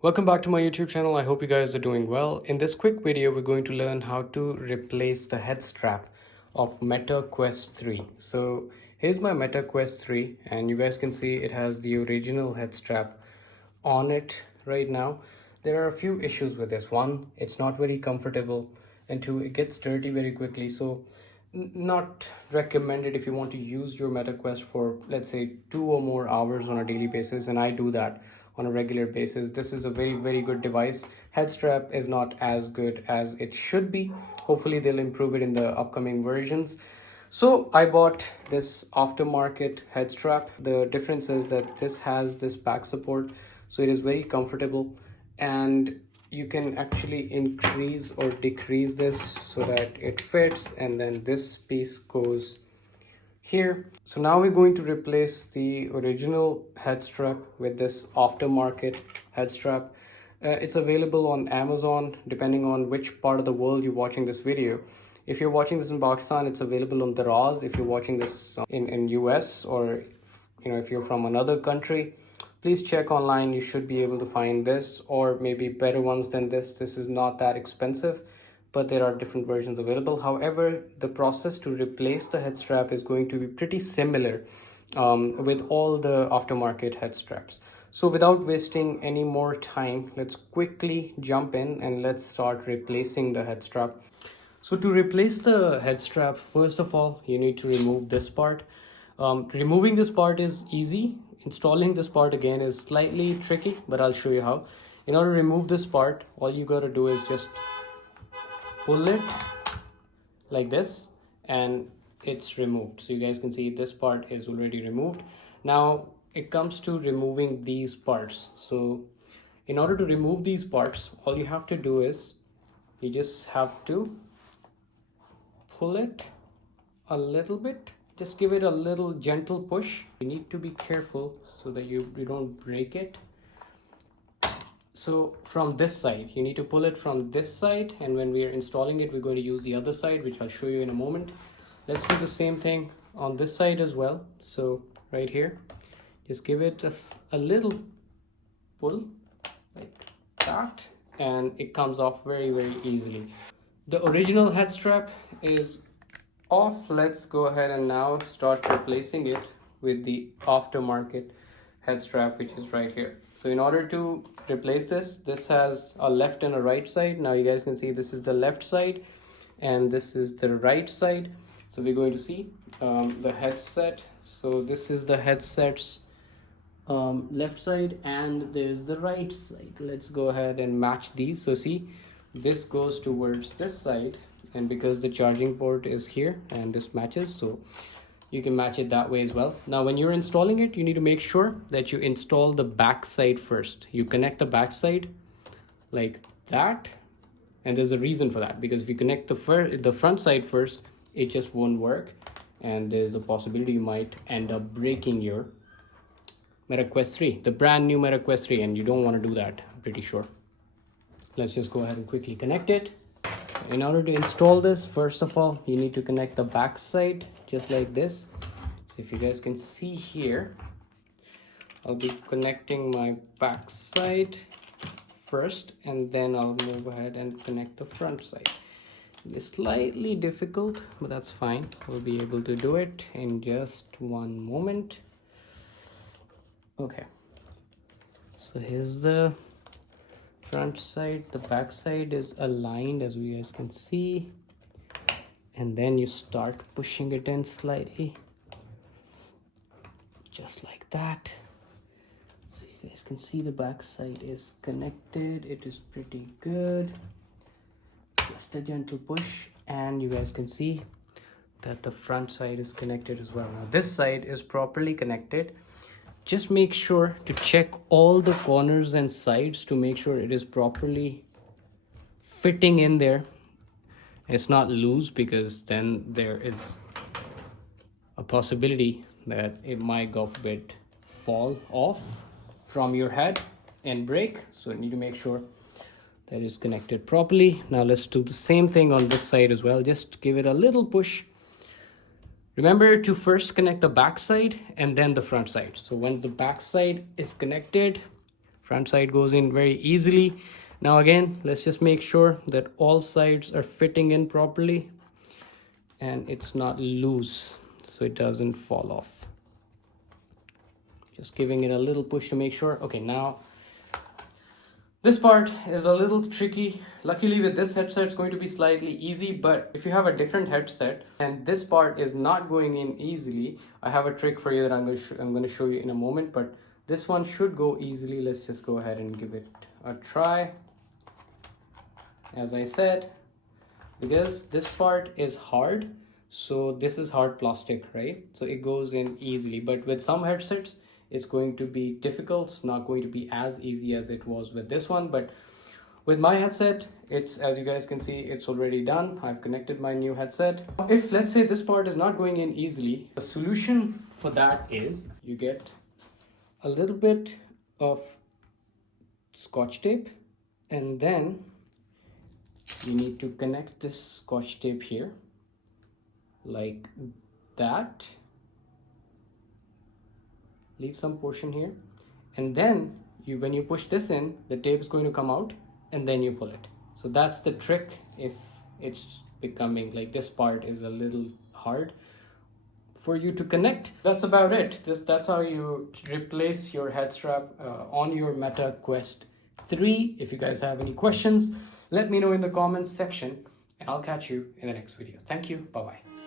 Welcome back to my YouTube channel. I hope you guys are doing well. In this quick video, we're going to learn how to replace the head strap of Meta Quest 3. So here's my Meta Quest 3 and you guys can see it has the original head strap on it right now. There are a few issues with this. One, it's not very comfortable, and two, it gets dirty very quickly. So not recommended if you want to use your Meta Quest for, let's say, 2 or more hours on a daily basis, and I do that on a regular basis. This is a very good device. Head strap is not as good as it should be. Hopefully they'll improve it in the upcoming versions. So I bought this aftermarket head strap. The difference is that this has this back support, so it is very comfortable, and you can actually increase or decrease this so that it fits, and then this piece goes here. So now we're going to replace the original head strap with this aftermarket head strap. It's available on Amazon depending on which part of the world you're watching this video. If you're watching this in Pakistan, it's available on Daraz. If you're watching this in US, or if you're from another country, please check online. You should be able to find this, or maybe better ones than this. This is not that expensive, but there are different versions available. However, the process to replace the head strap is going to be pretty similar with all the aftermarket head straps. So without wasting any more time, let's quickly jump in and let's start replacing the head strap. So to replace the head strap, first of all, you need to remove this part. Removing this part is easy. Installing this part again is slightly tricky, but I'll show you how. In order to remove this part, all you got to do is just pull it like this and it's removed. So you guys can see this part is already removed. Now it comes to removing these parts. So in order to remove these parts, all you have to do is you just have to pull it a little bit. Just give it a little gentle push. You need to be careful so that you don't break it. So from this side, you need to pull it from this side, and when we are installing it, we're going to use the other side, which I'll show you in a moment. Let's do the same thing on this side as well. So right here, just give it a little pull like that, and it comes off very easily. The original head strap is off. Let's go ahead and now start replacing it with the aftermarket head strap, which is right here. So in order to replace this has a left and a right side. Now you guys can see this is the left side and this is the right side. So we're going to see the headset. So this is the headset's left side and there's the right side. Let's go ahead and match these. So see, this goes towards this side, and because the charging port is here and this matches, so you can match it that way as well. Now when you're installing it, you need to make sure that you install the back side first. You connect the back side like that, and there's a reason for that, because if you connect the front side first, it just won't work, and there's a possibility you might end up breaking your Meta Quest 3, the brand new Meta Quest 3, and you don't want to do that, I'm pretty sure. Let's just go ahead and quickly connect it. In order to install this, first of all, you need to connect the back side just like this. So if you guys can see here, I'll be connecting my back side first, and then I'll move ahead and connect the front side. It's slightly difficult, but that's fine. We'll be able to do it in just one moment. Okay, so here's the front side. The back side is aligned, as you guys can see, and then you start pushing it in slightly just like that. So you guys can see the back side is connected. It is pretty good. Just a gentle push, and you guys can see that the front side is connected as well. Now this side is properly connected. Just make sure to check all the corners and sides to make sure it is properly fitting in there. It's not loose, because then there is a possibility that it might, God forbid, fall off from your head and break. So you need to make sure that is connected properly. Now let's do the same thing on this side as well. Just give it a little push. Remember to first connect the back side and then the front side. So once the back side is connected, Front side goes in very easily. Now again, let's just make sure that all sides are fitting in properly and it's not loose so it doesn't fall off. Just giving it a little push to make sure. Okay, now this part is a little tricky. Luckily with this headset it's going to be slightly easy, but if you have a different headset and this part is not going in easily, I have a trick for you that I'm going to show you in a moment, but this one should go easily. Let's just go ahead and give it a try. As I said, because this part is hard, so this is hard plastic, right? So it goes in easily, but with some headsets it's going to be difficult. It's not going to be as easy as it was with this one, but with my headset, it's, as you guys can see, it's already done. I've connected my new headset. If let's say this part is not going in easily, the solution for that is you get a little bit of scotch tape, and then you need to connect this scotch tape here like that. Leave some portion here, and then when you push this in, the tape is going to come out and then you pull it. So that's the trick if it's becoming like this part is a little hard for you to connect. That's about it. That's how you replace your head strap on your Meta Quest 3. If you guys have any questions, let me know in the comments section and I'll catch you in the next video. Thank you. Bye-bye.